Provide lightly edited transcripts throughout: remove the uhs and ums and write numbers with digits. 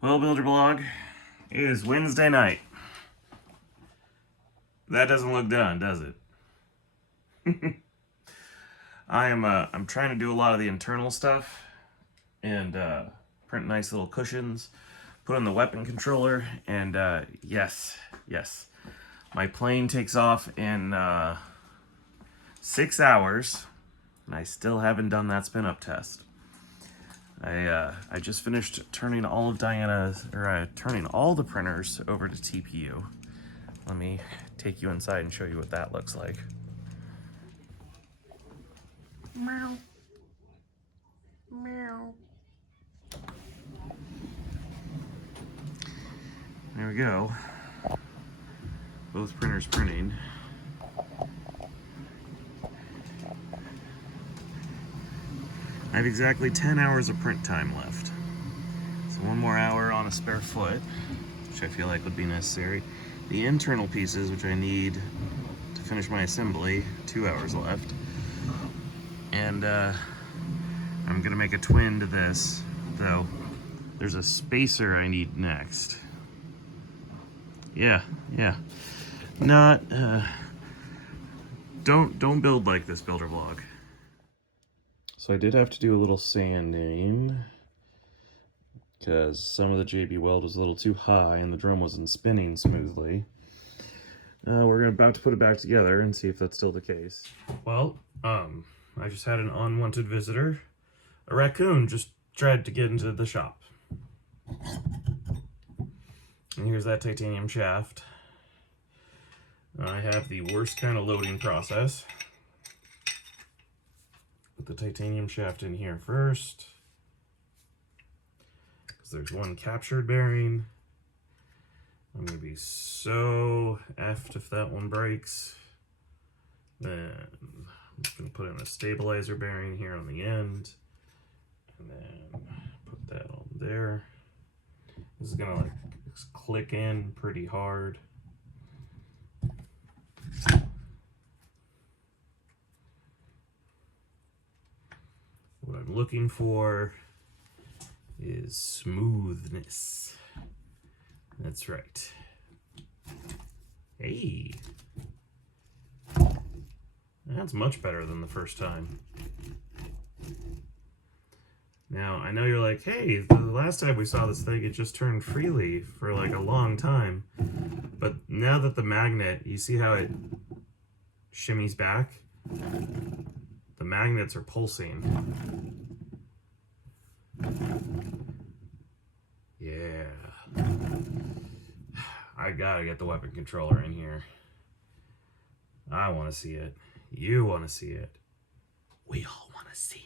Well, Builder Blog, it is Wednesday night. That doesn't look done, does it? I'm trying to do a lot of the internal stuff and print nice little cushions, put in the weapon controller, and yes, my plane takes off in 6 hours, and I still haven't done that spin up test. I just finished turning all of turning all the printers over to TPU. Let me take you inside and show you what that looks like. Meow. Meow. There we go. Both printers printing. I have exactly 10 hours of print time left. So one more hour on a spare foot, which I feel like would be necessary. The internal pieces, which I need to finish my assembly, 2 hours left. And I'm gonna make a twin to this, though there's a spacer I need next. Yeah. Not, don't build like this, Builder Vlog. So I did have to do a little sanding because some of the JB weld was a little too high and the drum wasn't spinning smoothly. We're about to put it back together and see if that's still the case. Well, I just had an unwanted visitor. A raccoon just tried to get into the shop. And here's that titanium shaft. I have the worst kind of loading process. Put the titanium shaft in here first, because there's one captured bearing. I'm going to be so effed if that one breaks. Then I'm just going to put in a stabilizer bearing here on the end, and then put that on there. This is going to like click in pretty hard. What I'm looking for is smoothness. That's right. Hey. That's much better than the first time. Now, I know you're like, hey, the last time we saw this thing, it just turned freely for like a long time. But now that the magnet, you see how it shimmies back? The magnets are pulsing. Yeah. I gotta get the weapon controller in here. I want to see it. You want to see it. We all want to see it.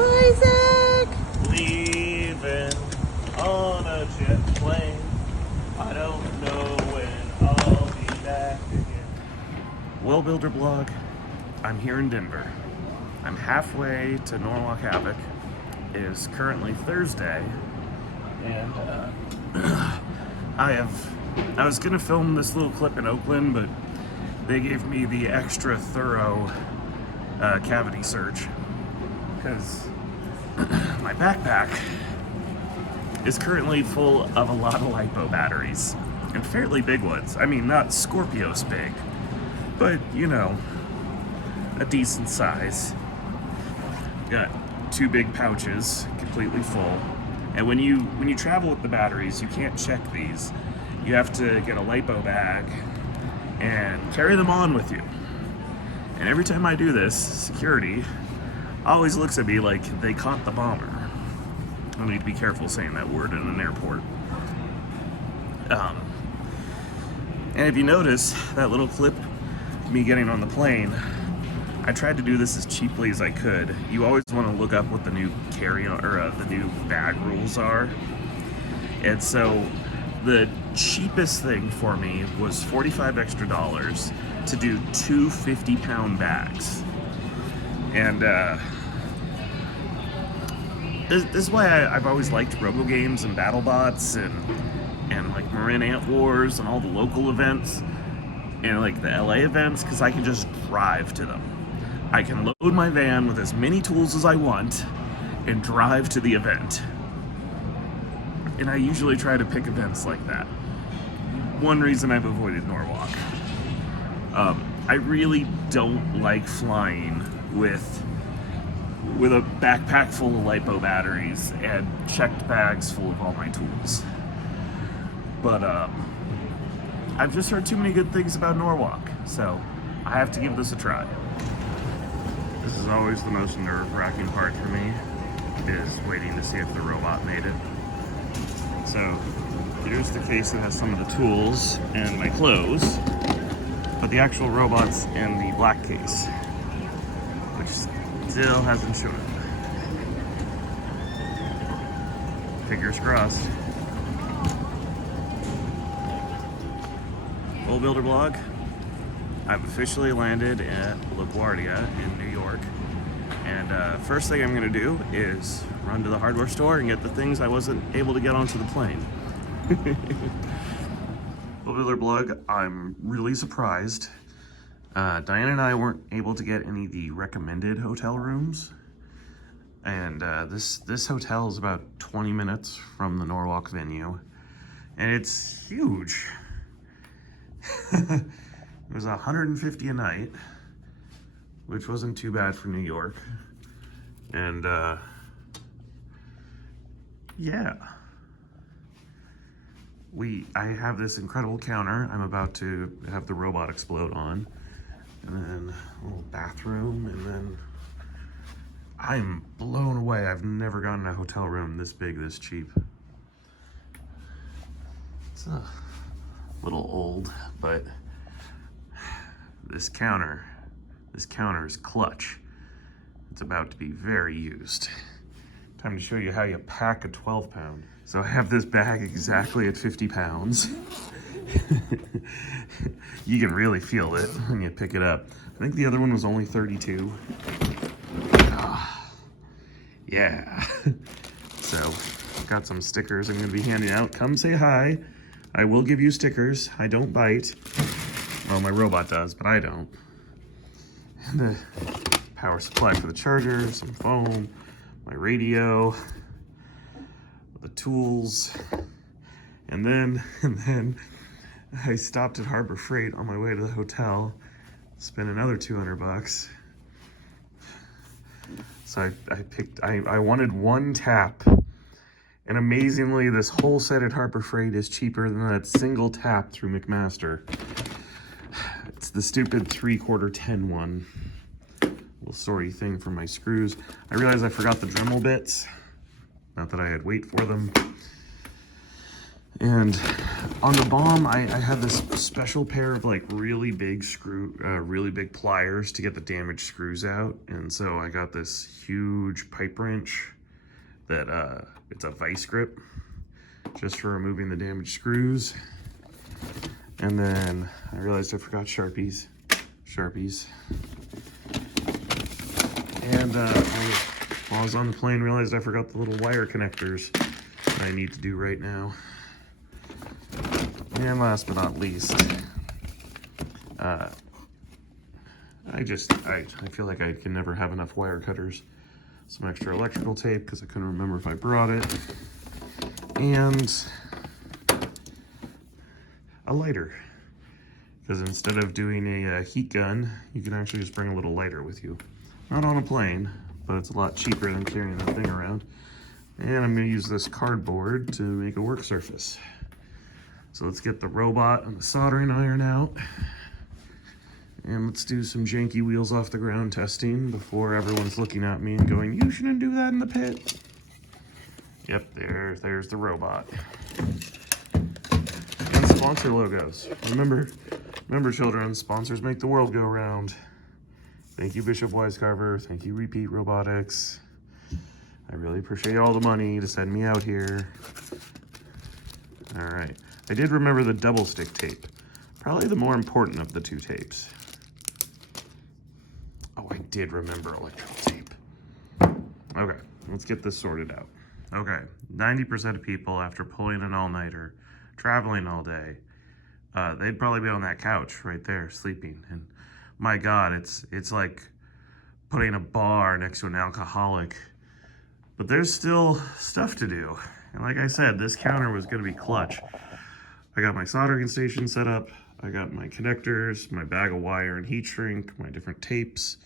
Isaac! Leaving on a jet plane. I don't know when I'll be back again. Well, Builder Blog, I'm here in Denver. I'm halfway to Norwalk Havoc. It is currently Thursday, and I was gonna film this little clip in Oakland, but they gave me the extra thorough cavity search. because my backpack is currently full of a lot of LiPo batteries, and fairly big ones. I mean, not Skorpios big, but you know, a decent size. Got 2 big pouches completely full. And when you travel with the batteries, you can't check these. You have to get a LiPo bag and carry them on with you. And every time I do this, security always looks at me like they caught the bomber. I need to be careful saying that word in an airport. And if you notice that little clip, me getting on the plane, I tried to do this as cheaply as I could. You always want to look up what the new carry-on or the new bag rules are. And so the cheapest thing for me was $45 extra to do 2 50-pound bags. And this is why I've always liked Robo Games and Battlebots and like Marin Ant Wars and all the local events and like the LA events, because I can just drive to them. I can load my van with as many tools as I want and drive to the event. And I usually try to pick events like that. One reason I've avoided Norwalk. I really don't like flying with a backpack full of LiPo batteries and checked bags full of all my tools. But I've just heard too many good things about Norwalk, so I have to give this a try. This is always the most nerve-wracking part for me, is waiting to see if the robot made it. So here's the case that has some of the tools and my clothes, but the actual robot's in the black case, which still hasn't shown up. Fingers crossed. Full Builder Blog. I've officially landed at LaGuardia in New York, and first thing I'm going to do is run to the hardware store and get the things I wasn't able to get onto the plane. Full Builder Blog, I'm really surprised. Diane and I weren't able to get any of the recommended hotel rooms, and this hotel is about 20 minutes from the Norwalk venue, and it's huge. It was $150 a night, which wasn't too bad for New York. And yeah, I have this incredible counter I'm about to have the robot explode on, and then a little bathroom, and then I'm blown away. I've never gotten a hotel room this big, this cheap. It's a little old, but this counter is clutch. It's about to be very used. Time to show you how you pack a 12-pound. So I have this bag exactly at 50 pounds. You can really feel it when you pick it up. I think the other one was only 32. Yeah. So, got some stickers I'm gonna be handing out. Come say hi. I will give you stickers. I don't bite. Well, my robot does, but I don't. And the power supply for the charger, some foam, my radio, the tools, and then I stopped at Harbor Freight on my way to the hotel, spent another $200. So I wanted one tap, and amazingly, this whole set at Harbor Freight is cheaper than that single tap through McMaster. It's the stupid 3/4 10 one. Little sorry thing for my screws. I realized I forgot the Dremel bits. Not that I had weight for them. And on the bomb, I had this special pair of like really big pliers to get the damaged screws out. And so I got this huge pipe wrench that it's a vice grip just for removing the damaged screws. And then I realized I forgot Sharpies. And while I was on the plane, realized I forgot the little wire connectors that I need to do right now. And last but not least, I feel like I can never have enough wire cutters. some extra electrical tape because I couldn't remember if I brought it, and a lighter. Because instead of doing a heat gun, you can actually just bring a little lighter with you. Not on a plane, but it's a lot cheaper than carrying that thing around. And I'm going to use this cardboard to make a work surface. So let's get the robot and the soldering iron out. And let's do some janky wheels off the ground testing before everyone's looking at me and going, "You shouldn't do that in the pit." Yep, there's the robot. And sponsor logos. Remember, children, sponsors make the world go round. Thank you, Bishop Wisecarver. Thank you, Repeat Robotics. I really appreciate all the money to send me out here. All right. I did remember the double stick tape. Probably the more important of the two tapes. Oh, I did remember electrical tape. Okay, let's get this sorted out. Okay, 90% of people, after pulling an all-nighter, traveling all day, they'd probably be on that couch right there sleeping. And my God, it's like putting a bar next to an alcoholic. But there's still stuff to do. And like I said, this counter was going to be clutch. I got my soldering station set up. I got my connectors, my bag of wire and heat shrink, my different tapes.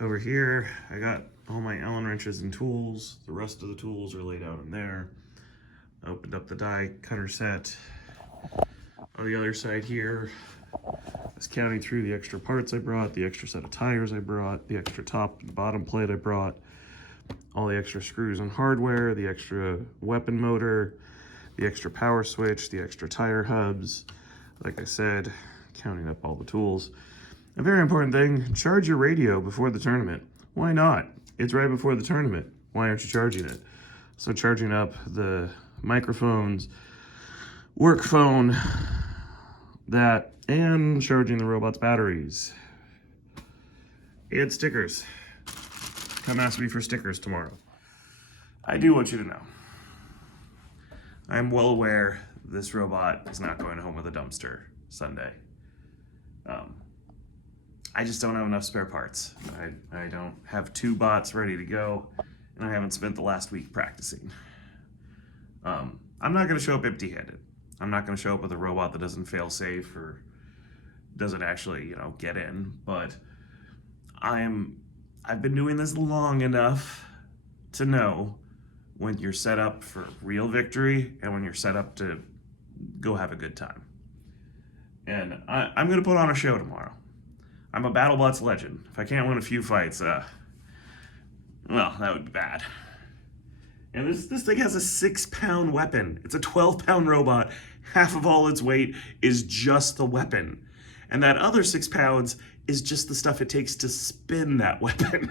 Over here, I got all my Allen wrenches and tools. The rest of the tools are laid out in there. I opened up the die cutter set. On the other side here, I was counting through the extra parts I brought, the extra set of tires I brought, the extra top and bottom plate I brought, all the extra screws and hardware, the extra weapon motor, the extra power switch, the extra tire hubs. Like I said, counting up all the tools. A very important thing, charge your radio before the tournament. Why not? It's right before the tournament. Why aren't you charging it? So charging up the microphones, work phone, that, and charging the robot's batteries. And stickers. Come ask me for stickers tomorrow. I do want you to know. I'm well aware this robot is not going home with a dumpster Sunday. I just don't have enough spare parts. I don't have 2 bots ready to go, and I haven't spent the last week practicing. I'm not going to show up empty-handed. I'm not going to show up with a robot that doesn't fail safe or doesn't actually, get in. But I've been doing this long enough to know when you're set up for real victory and when you're set up to go have a good time. And I'm going to put on a show tomorrow. I'm a Battlebot's legend. If I can't win a few fights, well, that would be bad. And this thing has a 6-pound weapon. It's a 12-pound robot. Half of all its weight is just the weapon. And that other 6 pounds is just the stuff it takes to spin that weapon.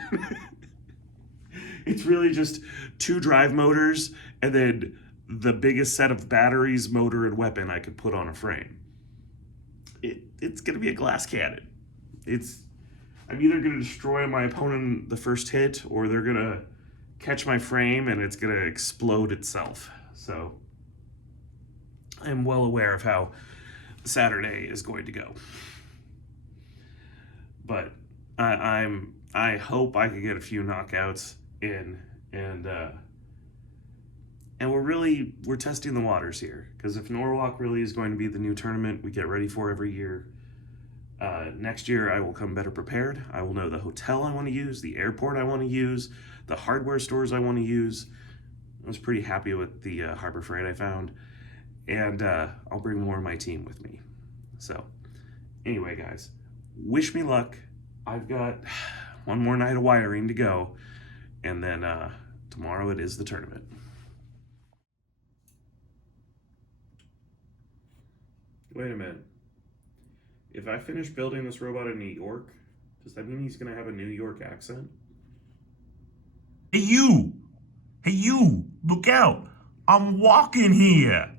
It's really just 2 drive motors and then the biggest set of batteries, motor, and weapon I could put on a frame. It's going to be a glass cannon. I'm either going to destroy my opponent the first hit, or they're going to catch my frame and it's going to explode itself. So I'm well aware of how Saturday is going to go. But I hope I can get a few knockouts in, and we're testing the waters here, because if Norwalk really is going to be the new tournament we get ready for every year, next year I will come better prepared. I will know the hotel I want to use, the airport I want to use, the hardware stores I want to use. I was pretty happy with the Harbor Freight I found, and I'll bring more of my team with me. So anyway, guys, wish me luck. I've got one more night of wiring to go, and then tomorrow it is the tournament. Wait a minute. If I finish building this robot in New York, does that mean he's going to have a New York accent? Hey you! Hey you! Look out! I'm walking here!